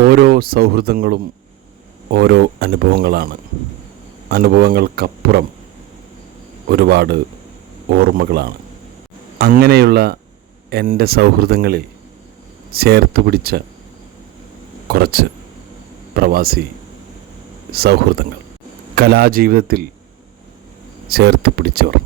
ഓരോ സൗഹൃദങ്ങളും ഓരോ അനുഭവങ്ങളാണ്. അനുഭവങ്ങൾക്കപ്പുറം ഒരുപാട് ഓർമ്മകളാണ്. അങ്ങനെയുള്ള എന്റെ സൗഹൃദങ്ങളിൽ ചേർത്ത് പിടിച്ച കുറച്ച് പ്രവാസി സൗഹൃദങ്ങൾ കലാജീവിതത്തിൽ ചേർത്ത് പിടിച്ചവർ.